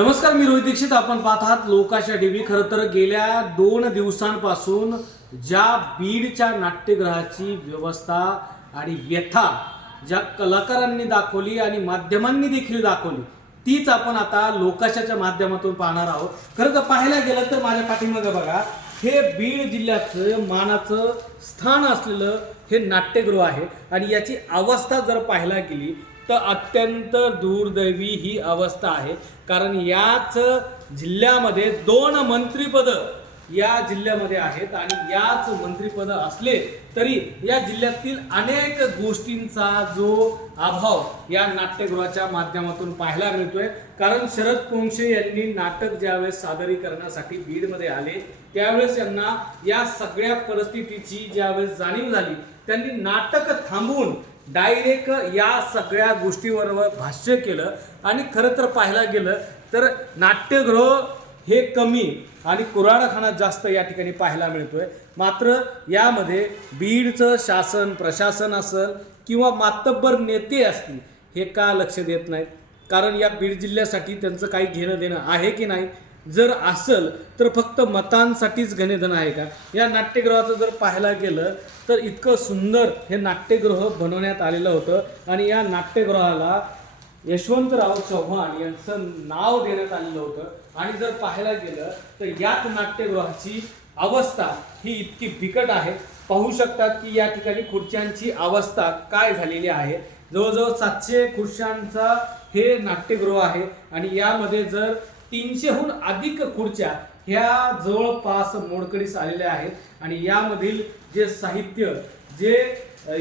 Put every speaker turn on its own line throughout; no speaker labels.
नमस्कार मी रोहित दीक्षित. आपण पाहत आहात लोकाशा टीव्ही. खरं तर गेल्या दोन दिवसांपासून ज्या बीडच्या नाट्यगृहाची व्यवस्था आणि व्यथा ज्या कलाकारांनी दाखवली आणि माध्यमांनी देखील दाखवली तीच आपण आता लोकाशाच्या माध्यमातून पाहणार आहोत. खरं तर पाहायला गेलं तर माझ्या पाठीमागं बघा हे बीड जिल्ह्याचं मानाचं स्थान असलेलं हे नाट्यगृह आहे. आणि याची अवस्था जर पाहायला गेली तर अत्यंत दुर्दैवी ही अवस्था आहे. कारण याच जिल्ह्यामध्ये दोन मंत्रीपद या जिल्ह्यामध्ये आहेत आणि याच मंत्रीपदं असले तरी या जिल्ह्यातील अनेक गोष्टींचा जो अभाव या नाट्यगृहाच्या माध्यमातून पाहायला मिळतोय. कारण शरद पोंक्षे यांनी नाटक ज्यावेळेस सादरीकरणासाठी बीडमध्ये आले त्यावेळेस यांना या सगळ्या परिस्थितीची ज्यावेळेस जाणीव झाली त्यांनी नाटक थांबवून डायरेक्ट या सगळ्या गोष्टीवर भाष्य केलं आणि खरं तर पाहायला गेलं तर नाट्यगृह हे कमी आणि कुराडाखाना जास्त या ठिकाणी पाहायला मिळतोय. मात्र यामध्ये बीडचं शासन प्रशासन असेल किंवा मातब्बर नेते असतील हे का लक्ष देत नाहीत? कारण या बीड जिल्ह्यासाठी त्यांचं काही घेणं देणं आहे की नाही? जर असेल तर फक्त मतांसाठीच गणेधन आहे का? या नाट्यगृहाचं जर पाहायला गेलं तर इतकं सुंदर हे नाट्यगृह बनवण्यात आलेलं होतं. आणि या नाट्यगृहाला यशवंतराव चव्हाण यांचं नाव देण्यात आलेलं होतं. आणि जर पाहायला गेलं तर याच नाट्यगृहाची अवस्था ही इतकी बिकट आहे. पाहू शकतात की या ठिकाणी खुर्च्यांची अवस्था काय झालेली आहे. जवळजवळ सातशे खुर्च्यांचा हे नाट्यगृह आहे. आणि यामध्ये जर तीनशेहून अधिक खुर्च्या ह्या जवळपास मोडकडीस आलेल्या आहेत. आणि यामधील जे साहित्य जे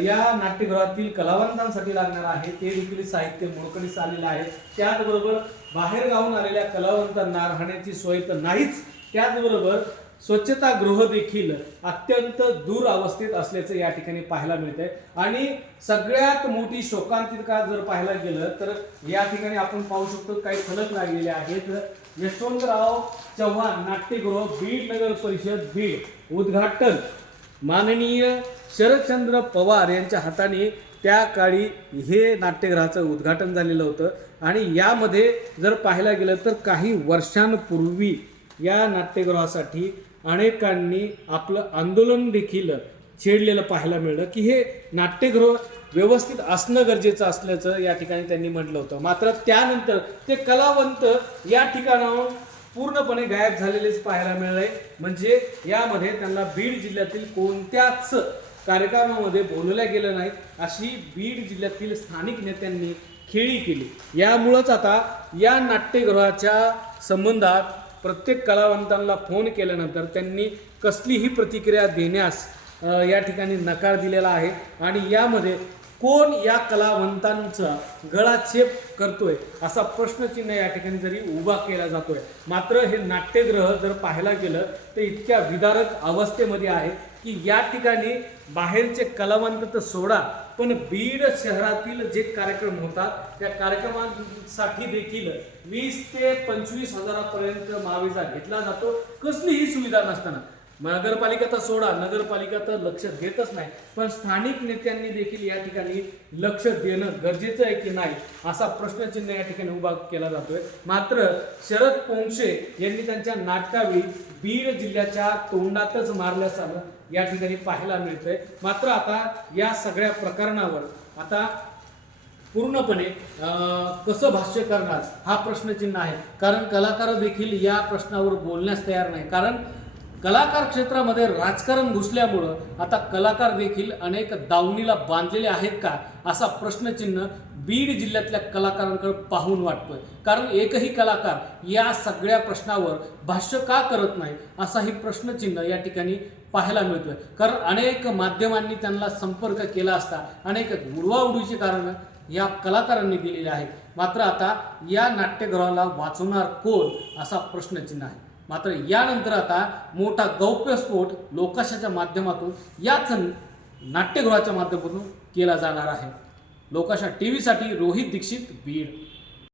या नाट्यगृहातील कलावंतांसाठी लागणार आहे ते देखील साहित्य मोडकडीस आलेलं आहे. त्याचबरोबर बाहेर गावून आलेल्या कलावंतांना राहण्याची सोय तर नाहीच. त्याचबरोबर स्वच्छतागृह देखील अत्यंत दूर अवस्थेत असल्याचं या ठिकाणी पाहायला मिळतंय. आणि सगळ्यात मोठी शोकांतिका जर पाहायला गेलं तर या ठिकाणी आपण पाहू शकतो काही फलक लागलेले आहेत. यशवंतराव चव्हाण नाट्यगृह बीड नगर परिषद बीड. उद्घाटन माननीय शरदचंद्र पवार यांच्या हाताने त्या काळी हे नाट्यगृहाचं उद्घाटन झालेलं होतं. आणि यामध्ये जर पाहायला गेलं तर काही वर्षांपूर्वी या नाट्यगृहासाठी अनेकांनी आपलं आंदोलन देखील छेडलेलं पाहायला मिळलं की हे नाट्यगृह व्यवस्थित असणं गरजेचं असल्याचं या ठिकाणी त्यांनी म्हटलं होतं. मात्र त्यानंतर ते कलावंत या ठिकाणाहून पूर्णपणे गायब झालेलेच पाहायला मिळाले म्हणजे यामध्ये त्यांना बीड जिल्ह्यातील कोणत्याच कार्यक्रमामध्ये बोलवल्या गेलं नाही अशी बीड जिल्ह्यातील स्थानिक नेत्यांनी खेळी केली. यामुळंच आता या नाट्यगृहाच्या संबंधात प्रत्येक कलावंतांना फोन केल्यानंतर त्यांनी कसलीही प्रतिक्रिया देण्यास या ठिकाणी नकार दिलेला आहे. आणि यामध्ये कोण या कलावंतांचा गळाक्षेप करतोय असा प्रश्नचिन्ह या ठिकाणी जरी उभा केला जातोय. मात्र हे नाट्यग्रह जर पाहायला गेलं तर इतक्या विदारक अवस्थेमध्ये आहे. की या ठिकाणी बाहेरचे कलावंत तर सोडा पण बीड शहरातील जे कार्यक्रम होतात त्या कार्यक्रमांसाठी देखील वीस ते पंचवीस हजारापर्यंत महावीजा घेतला जातो. कसलीही सुविधा नसताना. नगरपालिका तर सोडा नगरपालिका तर लक्ष देतच नाही पण स्थानिक नेत्यांनी देखील या ठिकाणी लक्ष देणं गरजेचं आहे की नाही असा प्रश्नचिन्ह या ठिकाणी उभा केला जातोय. मात्र शरद पोंक्षे यांनी त्यांच्या नाटकावेळी बीड जिल्ह्याच्या तोंडातच मारल्याचं या ठिकाणी पाहायला मिळतंय. मात्र आता या सगळ्या प्रकरणावर आता पूर्णपणे कसं भाष्य करणार हा प्रश्नचिन्ह आहे. कारण कलाकार देखील या प्रश्नावर बोलण्यास तयार नाही. कारण कलाकार क्षेत्रामध्ये राजकारण घुसल्यामुळं आता कलाकार देखील अनेक दावणीला बांधलेले आहेत का असा प्रश्नचिन्ह बीड जिल्ह्यातल्या कलाकारांकडे पाहून वाटतोय. कारण एकही कलाकार या सगळ्या प्रश्नावर भाष्य का करत नाही असाही प्रश्नचिन्ह या ठिकाणी पाहायला मिळतोय. कारण अनेक माध्यमांनी त्यांना संपर्क केला असता अनेक उडवाउडीची कारणं या कलाकारांनी दिलेले आहेत. मात्र आता या नाट्यगृहाला वाचवणार कोण असा प्रश्नचिन्ह आहे. मात्र यानंतर आता मोठा गौप्यस्फोट लोकाशाच्या माध्यमातून याच नाट्यगृहाच्या माध्यमातून केला जाणार आहे. लोकाशा टी व्हीसाठी रोहित दीक्षित बीड.